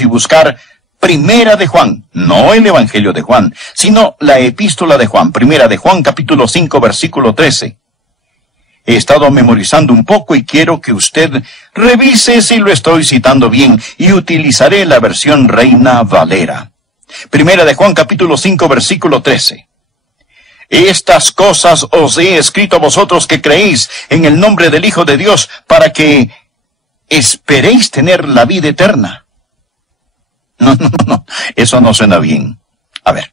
y buscar Primera de Juan, no el Evangelio de Juan, sino la Epístola de Juan, Primera de Juan, capítulo 5, versículo 13. He estado memorizando un poco y quiero que usted revise si lo estoy citando bien y utilizaré la versión Reina Valera. Primera de Juan, capítulo 5, versículo 13. Estas cosas os he escrito a vosotros que creéis en el nombre del Hijo de Dios para que esperéis tener la vida eterna. No, eso no suena bien. A ver.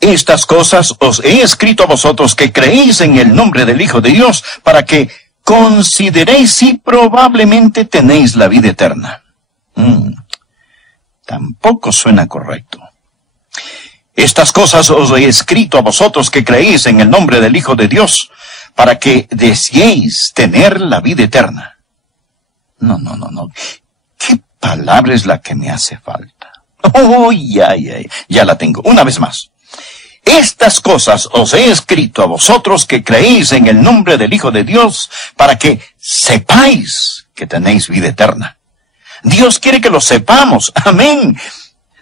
Estas cosas os he escrito a vosotros que creéis en el nombre del Hijo de Dios para que consideréis si probablemente tenéis la vida eterna. Tampoco suena correcto. Estas cosas os he escrito a vosotros que creéis en el nombre del Hijo de Dios para que deseéis tener la vida eterna. No. ¿Qué palabra es la que me hace falta? Ya la tengo. Una vez más. Estas cosas os he escrito a vosotros que creéis en el nombre del Hijo de Dios para que sepáis que tenéis vida eterna. Dios quiere que lo sepamos. Amén.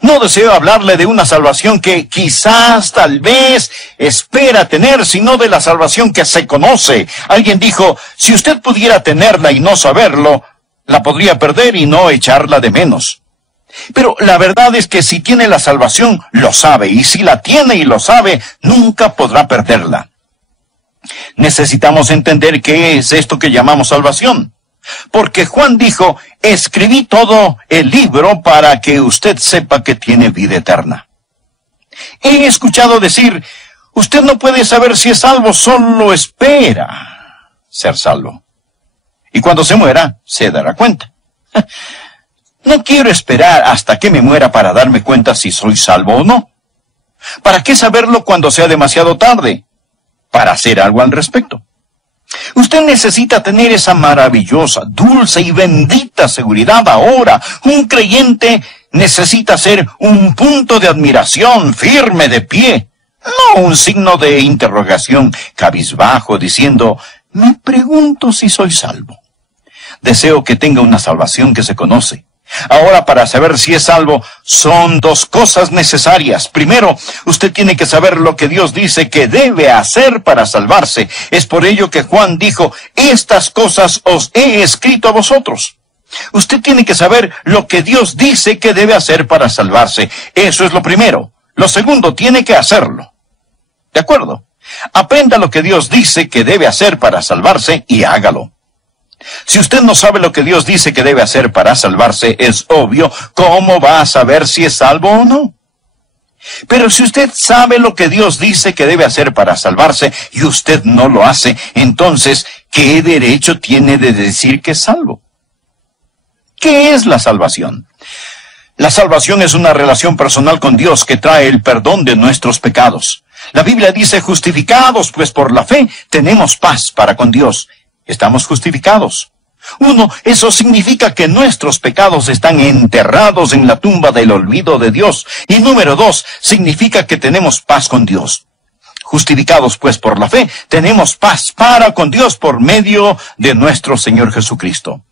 No deseo hablarle de una salvación que quizás, tal vez, espera tener, sino de la salvación que se conoce. Alguien dijo, si usted pudiera tenerla y no saberlo, la podría perder y no echarla de menos. Pero la verdad es que si tiene la salvación, lo sabe, y si la tiene y lo sabe, nunca podrá perderla. Necesitamos entender qué es esto que llamamos salvación. Porque Juan dijo, escribí todo el libro para que usted sepa que tiene vida eterna. He escuchado decir, usted no puede saber si es salvo, solo espera ser salvo. Y cuando se muera, se dará cuenta. No quiero esperar hasta que me muera para darme cuenta si soy salvo o no. ¿Para qué saberlo cuando sea demasiado tarde? Para hacer algo al respecto. Usted necesita tener esa maravillosa, dulce y bendita seguridad ahora. Un creyente necesita ser un punto de admiración firme de pie. No un signo de interrogación cabizbajo diciendo, me pregunto si soy salvo. Deseo que tenga una salvación que se conoce. Ahora, para saber si es salvo, son dos cosas necesarias. Primero, usted tiene que saber lo que Dios dice que debe hacer para salvarse. Es por ello que Juan dijo, estas cosas os he escrito a vosotros. Usted tiene que saber lo que Dios dice que debe hacer para salvarse. Eso es lo primero. Lo segundo, tiene que hacerlo. ¿De acuerdo? Aprenda lo que Dios dice que debe hacer para salvarse y hágalo. Si usted no sabe lo que Dios dice que debe hacer para salvarse, es obvio, ¿cómo va a saber si es salvo o no? Pero si usted sabe lo que Dios dice que debe hacer para salvarse y usted no lo hace, entonces, ¿qué derecho tiene de decir que es salvo? ¿Qué es la salvación? La salvación es una relación personal con Dios que trae el perdón de nuestros pecados. La Biblia dice, justificados, pues por la fe tenemos paz para con Dios. Estamos justificados. 1, eso significa que nuestros pecados están enterrados en la tumba del olvido de Dios. Y número 2, significa que tenemos paz con Dios. Justificados pues por la fe, tenemos paz para con Dios por medio de nuestro Señor Jesucristo.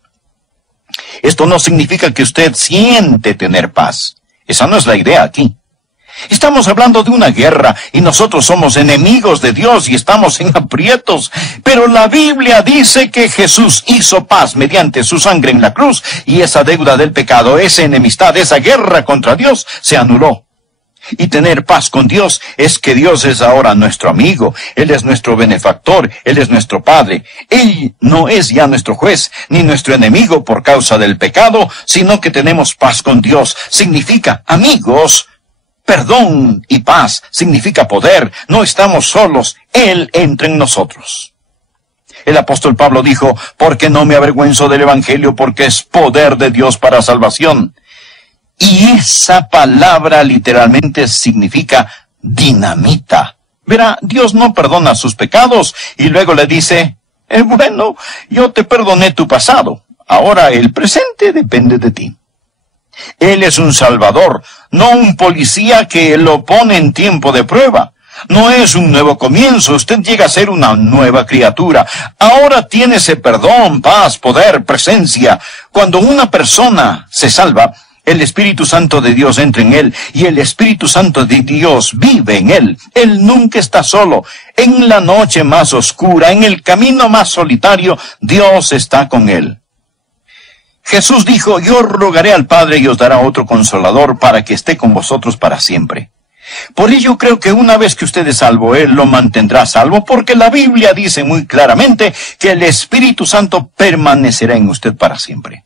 Esto no significa que usted siente tener paz. Esa no es la idea aquí. Estamos hablando de una guerra y nosotros somos enemigos de Dios y estamos en aprietos. Pero la Biblia dice que Jesús hizo paz mediante su sangre en la cruz y esa deuda del pecado, esa enemistad, esa guerra contra Dios se anuló. Y tener paz con Dios es que Dios es ahora nuestro amigo, Él es nuestro benefactor, Él es nuestro Padre. Él no es ya nuestro juez ni nuestro enemigo por causa del pecado, sino que tenemos paz con Dios. Significa amigos. Perdón y paz significa poder. No estamos solos. Él entra en nosotros. El apóstol Pablo dijo, porque no me avergüenzo del evangelio, porque es poder de Dios para salvación. Y esa palabra literalmente significa dinamita. Verá, Dios no perdona sus pecados y luego le dice, bueno, yo te perdoné tu pasado. Ahora el presente depende de ti. Él es un salvador, no un policía que lo pone en tiempo de prueba. No es un nuevo comienzo, usted llega a ser una nueva criatura. Ahora tiene ese perdón, paz, poder, presencia. Cuando una persona se salva, el Espíritu Santo de Dios entra en él y el Espíritu Santo de Dios vive en él. Él nunca está solo. En la noche más oscura, en el camino más solitario, Dios está con él. Jesús dijo, yo rogaré al Padre y os dará otro consolador para que esté con vosotros para siempre. Por ello creo que una vez que usted es salvo, Él lo mantendrá salvo, porque la Biblia dice muy claramente que el Espíritu Santo permanecerá en usted para siempre.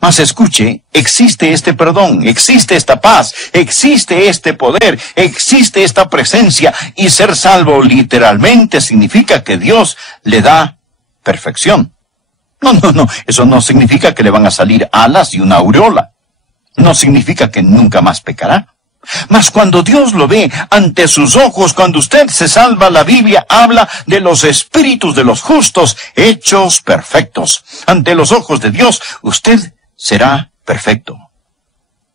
Mas escuche, existe este perdón, existe esta paz, existe este poder, existe esta presencia, y ser salvo literalmente significa que Dios le da perfección. No, eso no significa que le van a salir alas y una aureola. No significa que nunca más pecará. Mas cuando Dios lo ve ante sus ojos, cuando usted se salva, la Biblia habla de los espíritus de los justos hechos perfectos. Ante los ojos de Dios, usted será perfecto.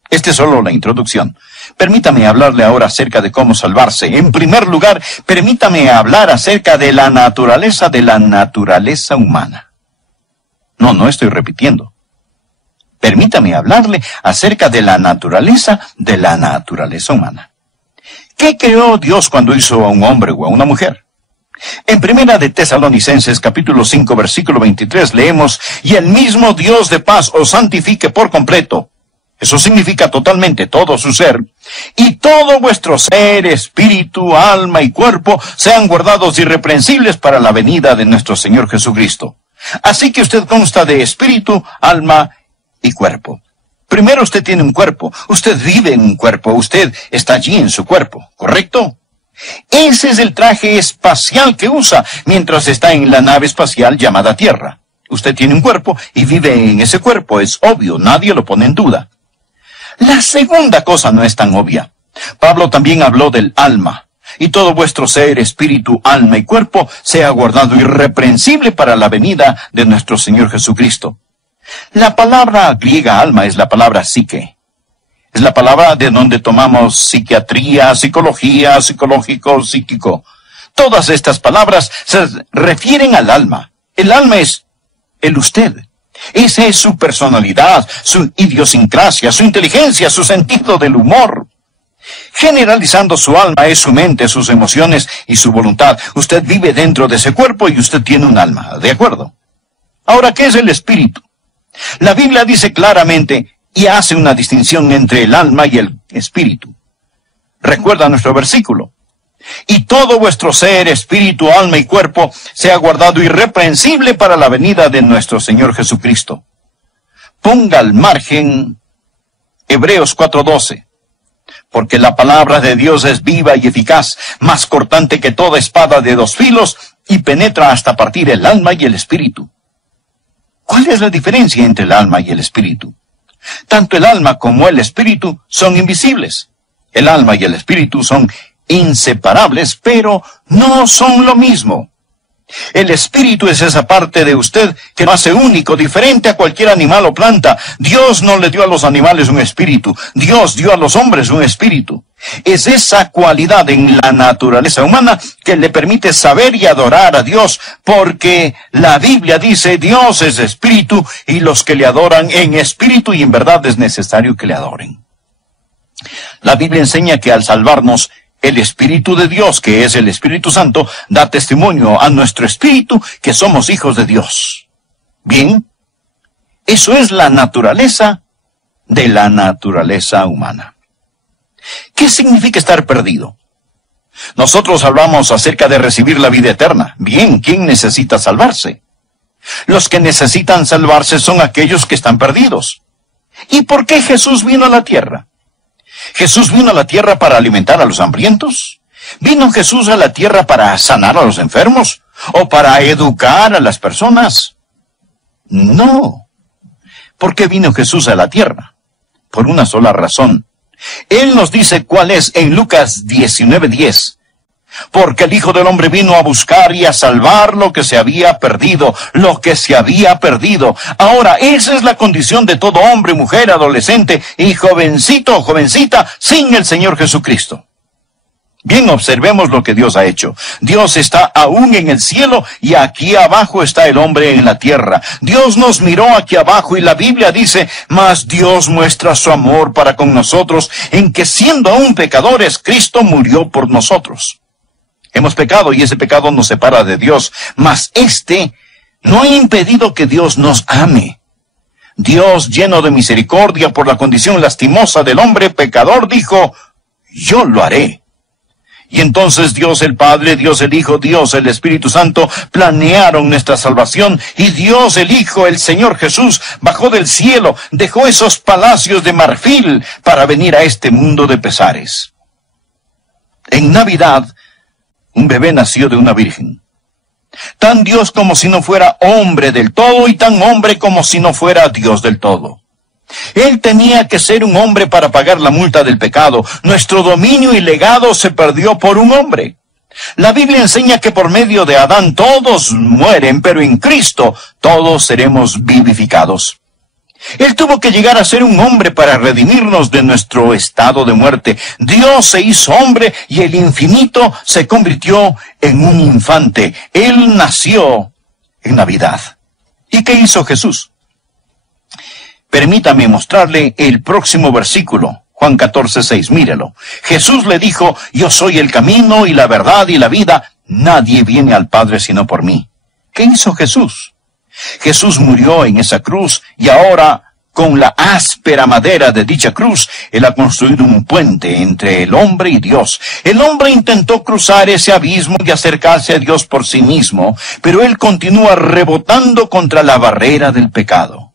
Esta es solo la introducción. Permítame hablarle ahora acerca de cómo salvarse. En primer lugar, permítame hablar acerca de la naturaleza humana. No estoy repitiendo. Permítame hablarle acerca de la naturaleza humana. ¿Qué creó Dios cuando hizo a un hombre o a una mujer? En Primera de Tesalonicenses, capítulo 5, versículo 23, leemos, y el mismo Dios de paz os santifique por completo. Eso significa totalmente todo su ser. Y todo vuestro ser, espíritu, alma y cuerpo sean guardados irreprensibles para la venida de nuestro Señor Jesucristo. Así que usted consta de espíritu, alma y cuerpo. Primero usted tiene un cuerpo, usted vive en un cuerpo, usted está allí en su cuerpo, ¿correcto? Ese es el traje espacial que usa mientras está en la nave espacial llamada Tierra. Usted tiene un cuerpo y vive en ese cuerpo, es obvio, nadie lo pone en duda. La segunda cosa no es tan obvia. Pablo también habló del alma. Y todo vuestro ser, espíritu, alma y cuerpo sea guardado irreprensible para la venida de nuestro Señor Jesucristo. La palabra griega alma es la palabra psique. Es la palabra de donde tomamos psiquiatría, psicología, psicológico, psíquico. Todas estas palabras se refieren al alma. El alma es el usted. Esa es su personalidad, su idiosincrasia, su inteligencia, su sentido del humor. Generalizando, su alma es su mente, sus emociones y su voluntad. Usted vive dentro de ese cuerpo y usted tiene un alma, ¿de acuerdo? Ahora, ¿qué es el espíritu? La Biblia dice claramente y hace una distinción entre el alma y el espíritu. Recuerda nuestro versículo. Y todo vuestro ser, espíritu, alma y cuerpo sea guardado irreprensible para la venida de nuestro Señor Jesucristo. Ponga al margen Hebreos 4:12. Porque la palabra de Dios es viva y eficaz, más cortante que toda espada de dos filos, y penetra hasta partir el alma y el espíritu. ¿Cuál es la diferencia entre el alma y el espíritu? Tanto el alma como el espíritu son invisibles. El alma y el espíritu son inseparables, pero no son lo mismo. El espíritu es esa parte de usted que lo hace único, diferente a cualquier animal o planta. Dios no le dio a los animales un espíritu. Dios dio a los hombres un espíritu. Es esa cualidad en la naturaleza humana que le permite saber y adorar a Dios, porque la Biblia dice, Dios es espíritu y los que le adoran en espíritu y en verdad es necesario que le adoren. La Biblia enseña que al salvarnos, el Espíritu de Dios, que es el Espíritu Santo, da testimonio a nuestro espíritu que somos hijos de Dios. Bien, eso es la naturaleza de la naturaleza humana. ¿Qué significa estar perdido? Nosotros hablamos acerca de recibir la vida eterna. Bien, ¿quién necesita salvarse? Los que necesitan salvarse son aquellos que están perdidos. ¿Y por qué Jesús vino a la tierra? ¿Jesús vino a la tierra para alimentar a los hambrientos? ¿Vino Jesús a la tierra para sanar a los enfermos? ¿O para educar a las personas? No. ¿Por qué vino Jesús a la tierra? Por una sola razón. Él nos dice cuál es en Lucas 19:10. Porque el Hijo del Hombre vino a buscar y a salvar lo que se había perdido, lo que se había perdido. Ahora, esa es la condición de todo hombre, mujer, adolescente y jovencito o jovencita sin el Señor Jesucristo. Bien, observemos lo que Dios ha hecho. Dios está aún en el cielo y aquí abajo está el hombre en la tierra. Dios nos miró aquí abajo y la Biblia dice, mas Dios muestra su amor para con nosotros en que siendo aún pecadores, Cristo murió por nosotros. Hemos pecado y ese pecado nos separa de Dios, mas este no ha impedido que Dios nos ame. Dios, lleno de misericordia por la condición lastimosa del hombre pecador, dijo, yo lo haré. Y entonces Dios el Padre, Dios el Hijo, Dios el Espíritu Santo planearon nuestra salvación y Dios el Hijo, el Señor Jesús, bajó del cielo, dejó esos palacios de marfil para venir a este mundo de pesares. En Navidad, un bebé nació de una virgen. Tan Dios como si no fuera hombre del todo y tan hombre como si no fuera Dios del todo. Él tenía que ser un hombre para pagar la multa del pecado. Nuestro dominio y legado se perdió por un hombre. La Biblia enseña que por medio de Adán todos mueren, pero en Cristo todos seremos vivificados. Él tuvo que llegar a ser un hombre para redimirnos de nuestro estado de muerte. Dios se hizo hombre y el infinito se convirtió en un infante. Él nació en Navidad. ¿Y qué hizo Jesús? Permítame mostrarle el próximo versículo, Juan 14:6, mírelo. Jesús le dijo, yo soy el camino y la verdad y la vida, nadie viene al Padre sino por mí. ¿Qué hizo Jesús? Jesús murió en esa cruz y ahora, con la áspera madera de dicha cruz, Él ha construido un puente entre el hombre y Dios. El hombre intentó cruzar ese abismo y acercarse a Dios por sí mismo, pero él continúa rebotando contra la barrera del pecado.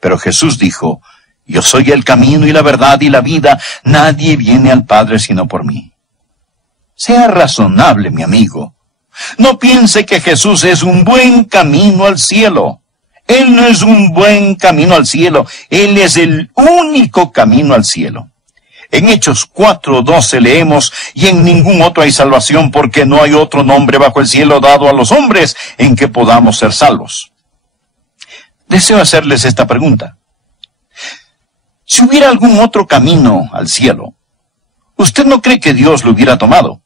Pero Jesús dijo, yo soy el camino y la verdad y la vida, nadie viene al Padre sino por mí. Sea razonable, mi amigo. No piense que Jesús es un buen camino al cielo. Él no es un buen camino al cielo, Él es el único camino al cielo. En Hechos 4:12 leemos, y en ningún otro hay salvación porque no hay otro nombre bajo el cielo dado a los hombres en que podamos ser salvos. Deseo hacerles esta pregunta. Si hubiera algún otro camino al cielo, ¿usted no cree que Dios lo hubiera tomado?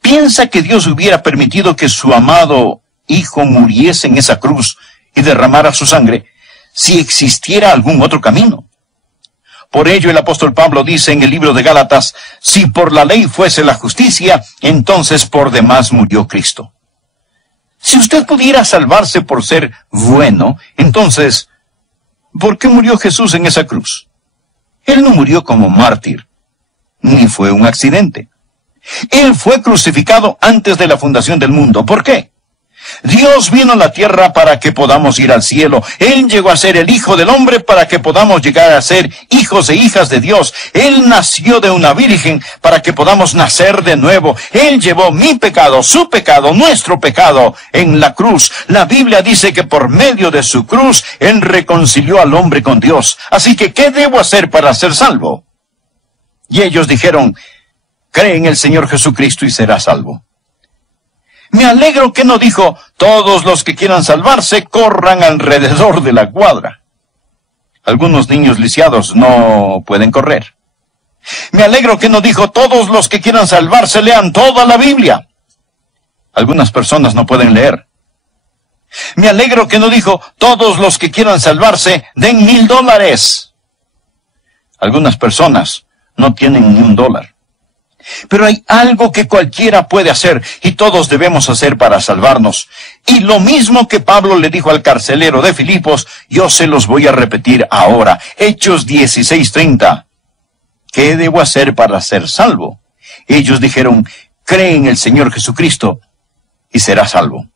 ¿Piensa que Dios hubiera permitido que su amado Hijo muriese en esa cruz y derramara su sangre si existiera algún otro camino? Por ello el apóstol Pablo dice en el libro de Gálatas, si por la ley fuese la justicia, entonces por demás murió Cristo. Si usted pudiera salvarse por ser bueno, entonces, ¿por qué murió Jesús en esa cruz? Él no murió como mártir, ni fue un accidente. Él fue crucificado antes de la fundación del mundo. ¿Por qué? Dios vino a la tierra para que podamos ir al cielo. Él llegó a ser el Hijo del Hombre para que podamos llegar a ser hijos e hijas de Dios. Él nació de una virgen para que podamos nacer de nuevo. Él llevó mi pecado, su pecado, nuestro pecado en la cruz. La Biblia dice que por medio de su cruz, Él reconcilió al hombre con Dios. Así que, ¿qué debo hacer para ser salvo? Y ellos dijeron, cree en el Señor Jesucristo y serás salvo. Me alegro que no dijo, todos los que quieran salvarse corran alrededor de la cuadra. Algunos niños lisiados no pueden correr. Me alegro que no dijo, todos los que quieran salvarse lean toda la Biblia. Algunas personas no pueden leer. Me alegro que no dijo, todos los que quieran salvarse den $1,000. Algunas personas no tienen ni $1. Pero hay algo que cualquiera puede hacer y todos debemos hacer para salvarnos. Y lo mismo que Pablo le dijo al carcelero de Filipos, yo se los voy a repetir ahora. Hechos 16:30. ¿Qué debo hacer para ser salvo? Ellos dijeron, cree en el Señor Jesucristo y serás salvo.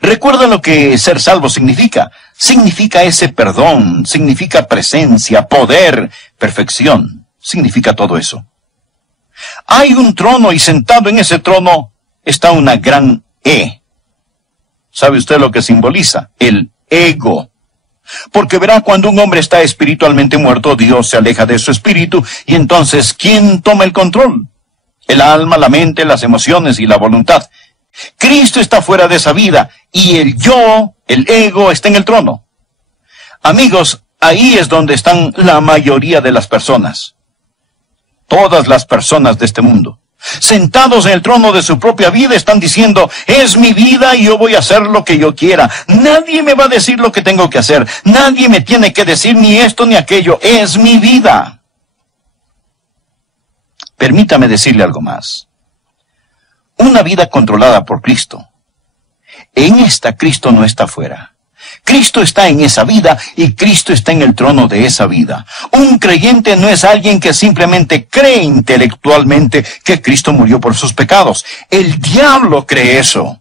¿Recuerda lo que ser salvo significa? Significa ese perdón, significa presencia, poder, perfección. Significa todo eso. Hay un trono y sentado en ese trono está una gran E. ¿Sabe usted lo que simboliza? El ego. Porque verá, cuando un hombre está espiritualmente muerto, Dios se aleja de su espíritu y entonces, ¿quién toma el control? El alma, la mente, las emociones y la voluntad. Cristo está fuera de esa vida y el yo, el ego, está en el trono. Amigos, ahí es donde están la mayoría de las personas. Todas las personas de este mundo, sentados en el trono de su propia vida, están diciendo, es mi vida y yo voy a hacer lo que yo quiera. Nadie me va a decir lo que tengo que hacer. Nadie me tiene que decir ni esto ni aquello. Es mi vida. Permítame decirle algo más. Una vida controlada por Cristo. En esta, Cristo no está fuera. Cristo está en esa vida y Cristo está en el trono de esa vida. Un creyente no es alguien que simplemente cree intelectualmente que Cristo murió por sus pecados. El diablo cree eso.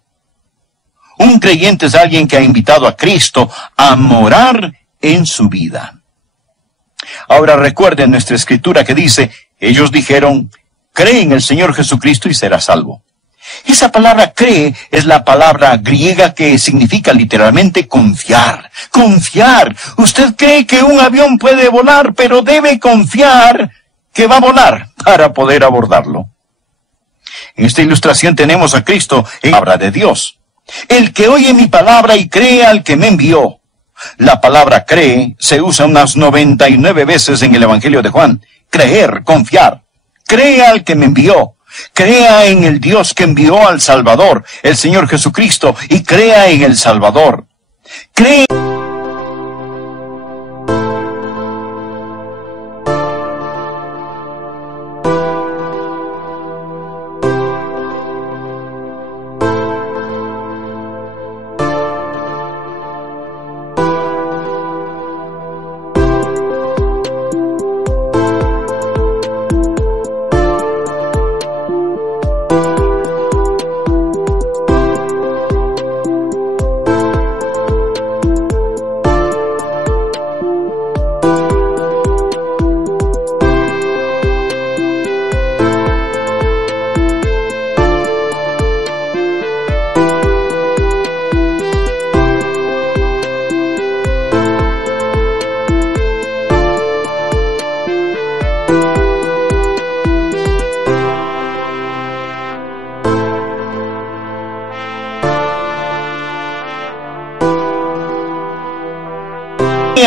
Un creyente es alguien que ha invitado a Cristo a morar en su vida. Ahora recuerden nuestra escritura que dice, ellos dijeron, cree en el Señor Jesucristo y serás salvo. Esa palabra cree es la palabra griega que significa literalmente confiar. Confiar. Usted cree que un avión puede volar, pero debe confiar que va a volar para poder abordarlo. En esta ilustración tenemos a Cristo en la palabra de Dios. El que oye mi palabra y cree al que me envió. La palabra cree se usa unas 99 veces en el Evangelio de Juan. Creer, confiar. Cree al que me envió. Crea en el Dios que envió al Salvador, el Señor Jesucristo, y crea en el Salvador. Cree.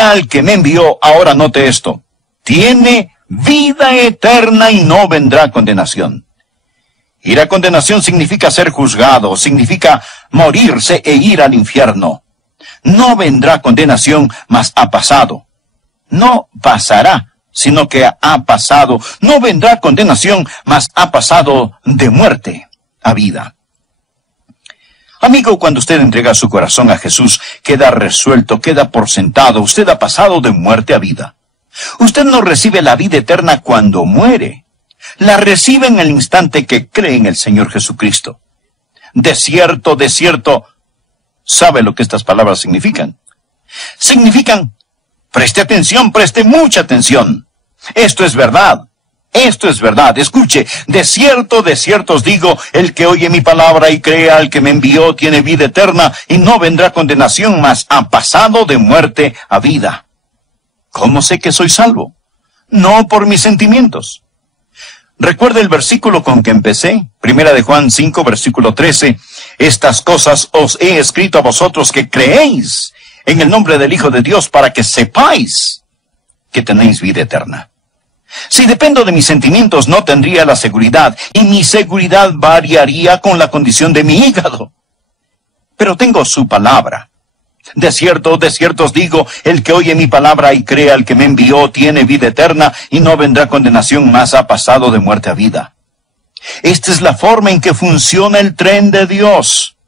Al que me envió, ahora note esto, tiene vida eterna y no vendrá condenación. Ir a condenación significa ser juzgado, significa morirse e ir al infierno. No vendrá condenación, mas ha pasado. No pasará, sino que ha pasado. No vendrá condenación, mas ha pasado de muerte a vida. Amigo, cuando usted entrega su corazón a Jesús, queda resuelto, queda por sentado. Usted ha pasado de muerte a vida. Usted no recibe la vida eterna cuando muere. La recibe en el instante que cree en el Señor Jesucristo. De cierto, ¿sabe lo que estas palabras significan? Significan, preste atención, preste mucha atención. Esto es verdad. Esto es verdad. Escuche, de cierto os digo, el que oye mi palabra y cree al que me envió tiene vida eterna y no vendrá condenación, mas ha pasado de muerte a vida. ¿Cómo sé que soy salvo? No por mis sentimientos. Recuerda el versículo con que empecé, 1 de Juan 5, versículo 13. Estas cosas os he escrito a vosotros que creéis en el nombre del Hijo de Dios para que sepáis que tenéis vida eterna. Si dependo de mis sentimientos, no tendría la seguridad, y mi seguridad variaría con la condición de mi hígado. Pero tengo su palabra. De cierto os digo, el que oye mi palabra y cree al que me envió tiene vida eterna, y no vendrá condenación, mas ha pasado de muerte a vida. Esta es la forma en que funciona el tren de Dios.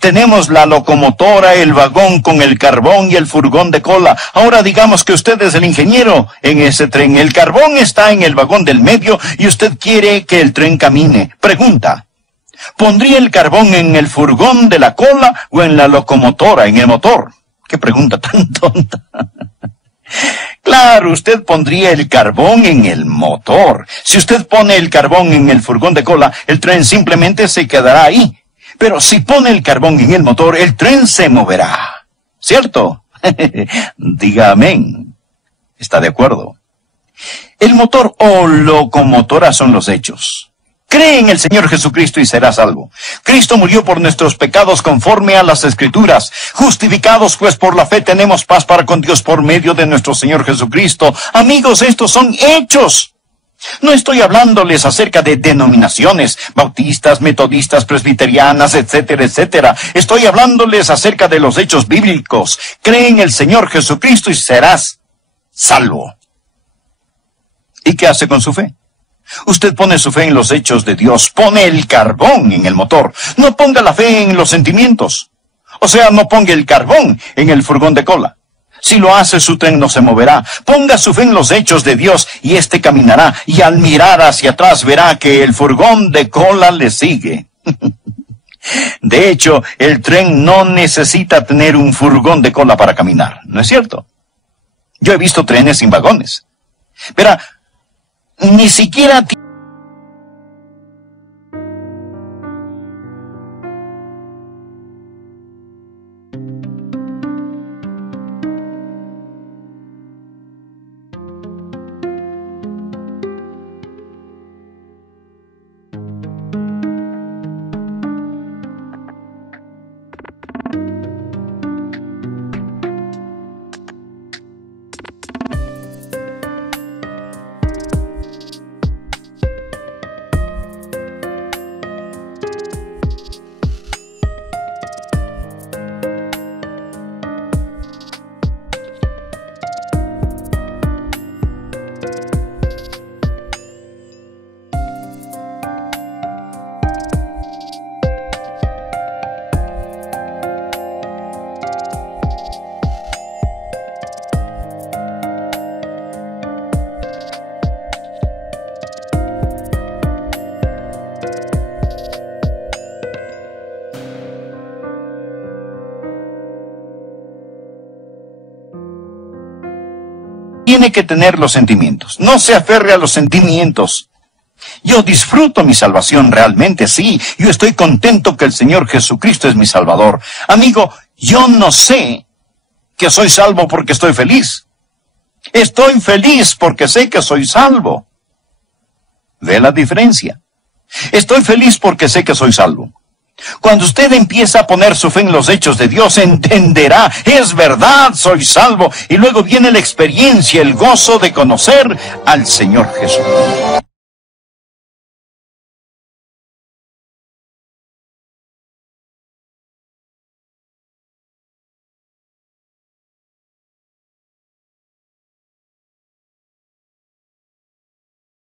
Tenemos la locomotora, el vagón con el carbón y el furgón de cola. Ahora digamos que usted es el ingeniero en ese tren. El carbón está en el vagón del medio y usted quiere que el tren camine. Pregunta, ¿pondría el carbón en el furgón de la cola o en la locomotora, en el motor? ¡Qué pregunta tan tonta! Claro, usted pondría el carbón en el motor. Si usted pone el carbón en el furgón de cola, el tren simplemente se quedará ahí. Pero si pone el carbón en el motor, el tren se moverá. ¿Cierto? Diga amén. ¿Está de acuerdo? El motor o locomotora son los hechos. Cree en el Señor Jesucristo y será salvo. Cristo murió por nuestros pecados conforme a las Escrituras. Justificados pues por la fe tenemos paz para con Dios por medio de nuestro Señor Jesucristo. Amigos, estos son hechos. No estoy hablándoles acerca de denominaciones, bautistas, metodistas, presbiterianas, etcétera, etcétera. Estoy hablándoles acerca de los hechos bíblicos. Cree en el Señor Jesucristo y serás salvo. ¿Y qué hace con su fe? Usted pone su fe en los hechos de Dios, pone el carbón en el motor. No ponga la fe en los sentimientos. O sea, no ponga el carbón en el furgón de cola. Si lo hace, su tren no se moverá. Ponga su fe en los hechos de Dios y éste caminará. Y al mirar hacia atrás verá que el furgón de cola le sigue. De hecho, el tren no necesita tener un furgón de cola para caminar, ¿no es cierto? Yo he visto trenes sin vagones. Verá, ni siquiera tiene que tener los sentimientos. No se aferre a los sentimientos. Yo disfruto mi salvación realmente, sí. Yo estoy contento que el Señor Jesucristo es mi Salvador. Amigo, yo no sé que soy salvo porque estoy feliz. Estoy feliz porque sé que soy salvo. ¿Ve la diferencia? Estoy feliz porque sé que soy salvo. Cuando usted empieza a poner su fe en los hechos de Dios, entenderá, es verdad, soy salvo. Y luego viene la experiencia, el gozo de conocer al Señor Jesús.